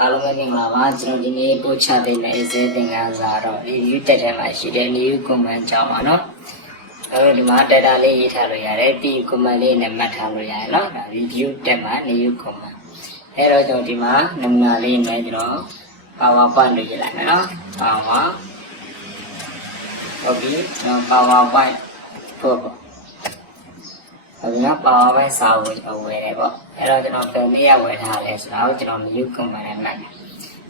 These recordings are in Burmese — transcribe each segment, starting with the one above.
အားလုံးပဲမင်္ဂလာပါကျွန်တော်ဒီနေ့ပို့ချပေးမယ့် essay သင်ခန်းစာတော့ review တက်ထဲမှာရှိတဲ့ new comment ကြောင်းပါနော်အဲ့ဒီမှာ data လေးရေးထားလို့ရတယ်ပြီး comment လေးနဲ့မှတ်ထားလို့ရတယ်နော်ဒါ review တက်မှာ new comment အဲ့တော့ကျွန်တော်ဒီမှာနမူနာလေးနဲ့ကျွန်တော် PowerPoint လို့ရေးလိုက်မယ်နော် power ဟုတ်ပြီကျွန်တော် PowerPoint ပို့ပေါ့ဒီက PowerPoint စာအုပ်ကိုဝယ်တယ်ပေါ့အဲ့တော့ကျွန်တော်ဘယ်နည်းရဝယ်ထားလဲဆိုတော့ကျွန်တော် new comment နဲ့မှတ်တယ်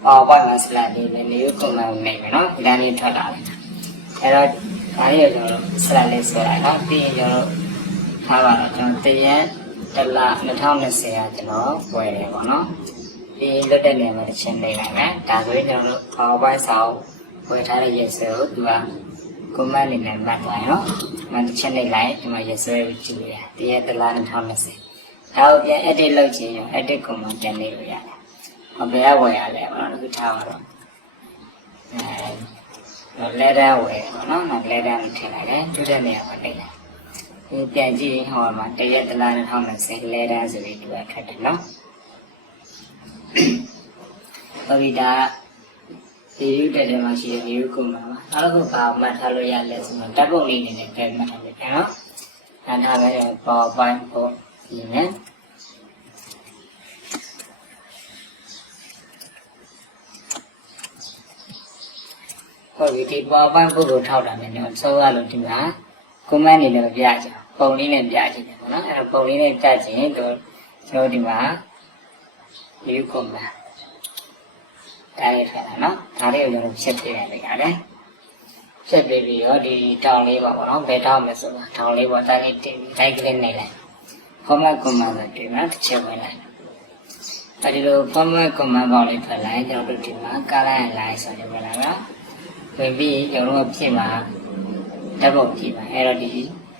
PowerPoint မှာ slide လေးနဲ့ new comment ကိုနှိပ်မယ်နော်ဒီတိုင်းလေးထွက်လာတယ်အဲ့တော့ဒါလေးကိုကျွန်တော် slide လေးဆွဲလိုက်နော်ပြီးရင်ကျွန်တော်ထားပါတော့ကျွန်တော်တရက်တစ်လ2020ကကျွန်တော်ဝယ်တယ်ပေါ့နော်ဒီလွတ်တဲ့နေရာမှာတစ်ချက်နှိပ်လိုက်မယ်ဒါဆိုရင်ကျွန်တော်တို့ PowerPoint စာအုပ်ဝယ်ထားတဲ့ရက်စွဲကိုသူက comment အနေနဲ့မှတ်သွားရောမှတစ်ချက်နှိပ်လိုက်ဒီမှာရက်စွဲကိုကြည့်ရတရက်တစ်လ2020ဒါကိုပြန် edit လုပ်ချင်ရင် edit comment ပြန်နှိပ်လို့ရတယ်ဘယ်ကဝယ်ရလဲပေါ့နော်ဒီထားပါတော့letter ဝယ်ပေါ့နော် letter ကိုထည့်လိုက်တယ်တွေ့တဲ့နေရာမှာနှိပ်လိုက်ဒီပြန်ကြည့်ရင်ဟောမှာတရက်တစ်လ2020 letter ဆိုပြီးသူကထွက်တယ်နော်ဟုတ်ပြီဒါreview တက်တယ်မှာရှိတဲ့ review comment ပါနောက်တစ်ခုပါမှတ်ထားလို့ရလဲဆိုတော့ဓာတ်ပုံလေးနေနဲ့ပြန်မှတ်ထားလို့ပြန်နော်အဲ့ဒါပဲ PowerPoint ကိုဒီနဲ့ဟုတ်ပြီဒီ PowerPoint ကိုထောက်တာနဲ့ကျွန်တော်စိုးရလို့ဒီမှာ comment နေနဲ့ပြချင်ပုံလေးနဲ့ပြချင်တယ်ပေါ့နော်အဲ့တော့ပုံလေးနဲ့ပြချင်တော့ကျွန်တော်ဒီမှာ review commentဒါလေးထွက်လာနော်ဒါလေးကိုကျွန်တော်ဖြတ်ပြရလိုက်ရတယ်ဖြတ်ပြီးပြီးတော့ဒီတောင်လေးပေါ့နော်ဘယ်တောင်မဆိုတောင်လေးပေါ့ဒါလေးတင်ပြီးတိုင်းကလေးနေလိုက် format command ဆိုဒီမှာတစ်ချက်ဝင်လိုက်အဲဒီလို format command ပေါင်းလေးထွက်လာရင်ကျွန်တော်တို့ဒီမှာ color and line ဆိုရဝင်လာနော်ဝင်ပြီးကျွန်တော်တို့ဖြစ်မှာဓာတ်ပုံဖြစ်မှာအဲ့တော့ဒီ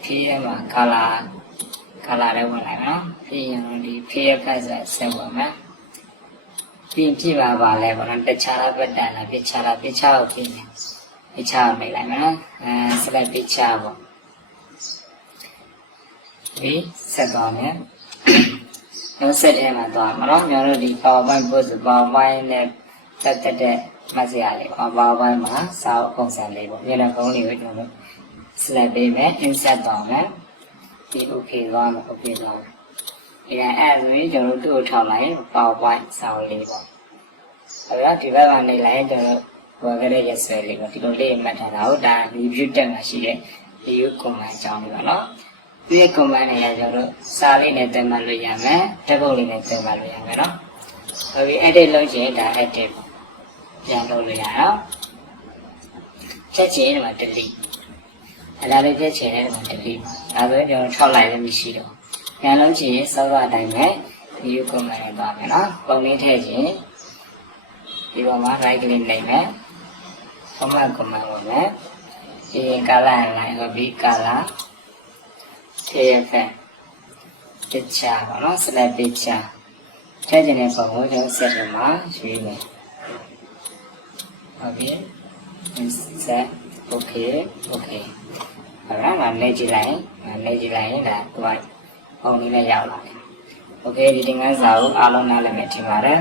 ဖြည့်ရမှာ color လေးဝင်လာနော်ပြီးရင်ဒီဖြည့်ရဖတ်ဆိုဆက်ဝင်မှာပြင်ပြပါပါလဲပေါ့နော်တခြားပတ်တန်လားပြချာကိုပြင်တယ်ပြချာကိုနှိပ်လိုက်မယ်နော်select ပြချာပေါ့ဒီဆက်သွားမယ်နောက်ဆက်ထဲမှာသွားမှာနော်ကျွန်တော်တို့ဒီ PowerPoint post PowerPoint နဲ့တက်တဲ့မှတ်စရာလေးပေါ့ PowerPoint မှာစာအုပ်ပုံစံလေးပေါ့မျက်နှာဖုံးလေးကိုကျွန်တော်တို့ select ပေးမယ် insert သွားမယ်ဒီ okay သွားမယ် okay သွားမယ်အဲ့ဆိုရင်ကျွန်တော်တို့သူ့ကိုထောက်လိုက် PowerPoint စာအုပ်လေးပေါ့အဲ့တော့ဒီဘက်ကနေလိုက်ကျွန်တော်ဝယ်ခဲ့တဲ့ရက်စွဲလေးပေါ့ဒီလိုလေးမှတ်ထားတာဟုတ်ဒါ review တက်မှာရှိတဲ့ review comment အကြောင်းလေးပါနော်ဒီ comment တွေရကျွန်တော်တို့စာလေးနဲ့တင်မှတ်လို့ရမယ်ဓာတ်ပုံလေးနဲ့တင်မှတ်လို့ရမယ်နော်ဟုတ်ပြီ edit လုပ်ချင်ဒါ edit ပေါ့ပြန်လုပ်လို့ရအောင်ဖြတ်ချင်ဒီမှာ delete အဲ့ဒါလေးဖြတ်ချင်တယ်ဒီမှာ delete ဒါဆိုရင်ကျွန်တော်ထောက်လိုက်လည်းမရှိတော့ပြန်လုံးချင်စောစောအတိုင်းပဲ review comment နဲ့သွားမယ်နော်ပုံလေးထည့်ချင်ဒီပေါ်မှာ right click နှိပ်မယ် format comment ဝင်မယ်ဒီ color line ကိုပြီး color ထည့်ဖက် picture ပေါ့နော် select picture ထည့်ချင်တဲ့ပုံကိုကျွန်တော် set ထဲမှာရွေးမယ်ဟုတ်ပြီ set okay ဟုတ်ကဲ့ငါနေကြည့်လိုက်ရင်ဒါသူကပုံလေးနဲ့ရောက်လာတယ်โอเคဒီသင်ခန်းစာကိုအားလုံးနားလည်မယ်ထင်ပါတယ်